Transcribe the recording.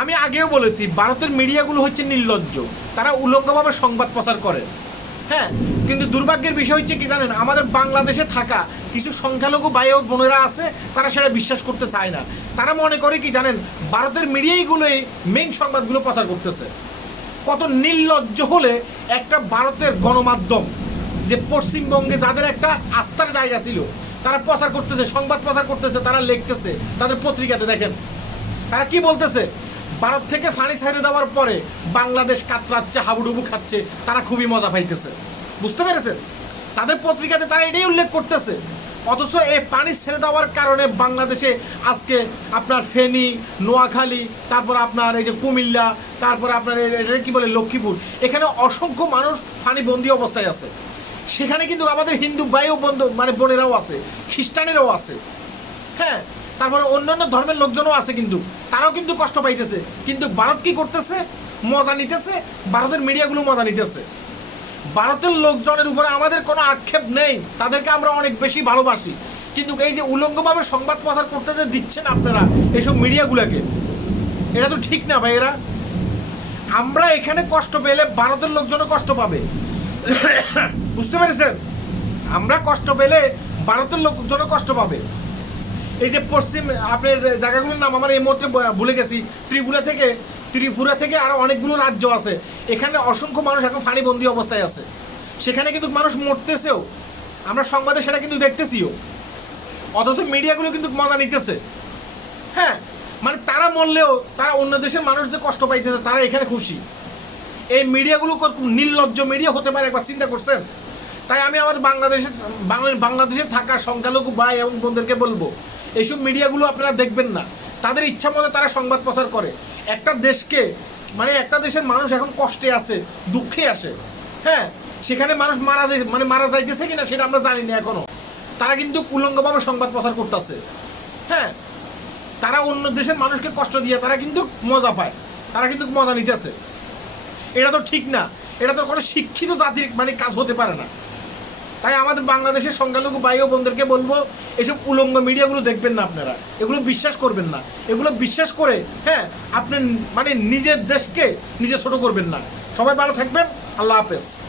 আমি আগেও বলেছি, ভারতের মিডিয়াগুলো হচ্ছে নির্লজ্জ। তারা উলঙ্গভাবে সংবাদ প্রচার করে। হ্যাঁ কিন্তু দুর্ভাগ্যের বিষয় হচ্ছে কি জানেন, আমাদের বাংলাদেশে থাকা কিছু সংখ্যালঘু ভাই ও বোনেরা আছে, তারা সেটা বিশ্বাস করতে চায় না। তারা মনে করে কি জানেন, ভারতের মিডিয়াগুলোই মেইন সংবাদগুলো প্রচার করতেছে। কত নির্লজ্জ হলে একটা ভারতের গণমাধ্যম, যে পশ্চিমবঙ্গে যাদের একটা আস্থার জায়গা ছিল, তারা প্রচার করতেছে, সংবাদ প্রচার করতেছে, তারা লিখতেছে, তাদের পত্রিকাতে দেখেন। তারা কি বলতেছে? ভারত থেকে ফানি ছেড়ে দেওয়ার পরে বাংলাদেশ কাতরাচ্ছে, হাবুডুবু খাচ্ছে, তারা খুবই মজা পাইতেছে। বুঝতে পেরেছেন? তাদের পত্রিকাতে তারা এটাই উল্লেখ করতেছে। অথচ এই পানি ছেড়ে দেওয়ার কারণে বাংলাদেশে আজকে আপনার ফেনী, নোয়াখালী, তারপর আপনার এই যে কুমিল্লা, তারপর আপনার এটা কি বলে, লক্ষ্মীপুর, এখানে অসংখ্য মানুষ পানি বন্দি অবস্থায় আছে। সেখানে কিন্তু আমাদের হিন্দু ভাইও বন্ধু মানে বোনেরাও আছে, খ্রিস্টানেরও আছে। হ্যাঁ তারপরে অন্যান্য ধর্মের লোকজনও আছে কিন্তু, তারাও কিন্তু কষ্ট পাইতেছে। কিন্তু ভারত কি করতেছে? মজা নিতেছে, ভারতের মিডিয়াগুলো মজা নিতেছে। ভারতের লোকজনের উপরে আমাদের কোনো আক্ষেপ নেই, তাদেরকে আমরা অনেক বেশি ভালোবাসি। কিন্তু এই যে উলঙ্গভাবে সংবাদ প্রচার করতে যে দিচ্ছেন আপনারা এইসব মিডিয়াগুলোকে, এটা তো ঠিক না ভাই এরা আমরা এখানে কষ্ট পেলে ভারতের লোকজনও কষ্ট পাবে। বুঝতে পেরেছেন? আমরা কষ্ট পেলে ভারতের লোকজনও কষ্ট পাবে। এই যে পশ্চিম, আপনার জায়গাগুলোর নাম আমার এই মুহূর্তে ভুলে গেছি। ত্রিপুরা থেকে ত্রিপুরা থেকে আরও অনেকগুলো রাজ্য আছে। এখানে অসংখ্য মানুষ এখন ফানিবন্দি অবস্থায় আছে। সেখানে কিন্তু মানুষ মরতেছেও। আমরা সংবাদে সেটা কিন্তু দেখতেছিও। অথচ মিডিয়াগুলো কিন্তু মজা নিতেছে। হ্যাঁ মানে তারা মরলেও তারা অন্য দেশের মানুষ যে কষ্ট পাইতেছে, তারা এখানে খুশি। এই মিডিয়াগুলো কত নির্লজ্জ মিডিয়া হতে পারে একবার চিন্তা করছেন? তাই আমি আমার বাংলাদেশে বাংলা- বাংলাদেশে থাকা সংখ্যালঘু ভাই এবং বোনদেরকে বলব এইসব মিডিয়াগুলো আপনারা দেখবেন না। তাদের ইচ্ছা মতো তারা সংবাদ প্রচার করে। একটা দেশকে মানে একটা দেশের মানুষ এখন কষ্টে আছে, দুঃখে আসে হ্যাঁ সেখানে মানুষ মারা যায় মানে মারা যাইতেছে কিনা সেটা আমরা জানি না এখনও। তারা কিন্তু উলঙ্গভাবে সংবাদ প্রচার করতেছে। হ্যাঁ তারা অন্য দেশের মানুষকে কষ্ট দিয়ে তারা কিন্তু মজা পায়। তারা কিন্তু মজা নিতেছে। এটা তো ঠিক না। এটা তো কোনো শিক্ষিত জাতির মানে কাজ হতে পারে না। তাই আমাদের বাংলাদেশের সংখ্যালঘু ভাই ও বোনদেরকে বলব, এসব উলঙ্গ মিডিয়াগুলো দেখবেন না আপনারা। এগুলো বিশ্বাস করবেন না। এগুলো বিশ্বাস করে হ্যাঁ আপনি মানে নিজের দেশকে নিজে ছোট করবেন না। সবাই ভালো থাকবেন। আল্লাহ হাফেজ।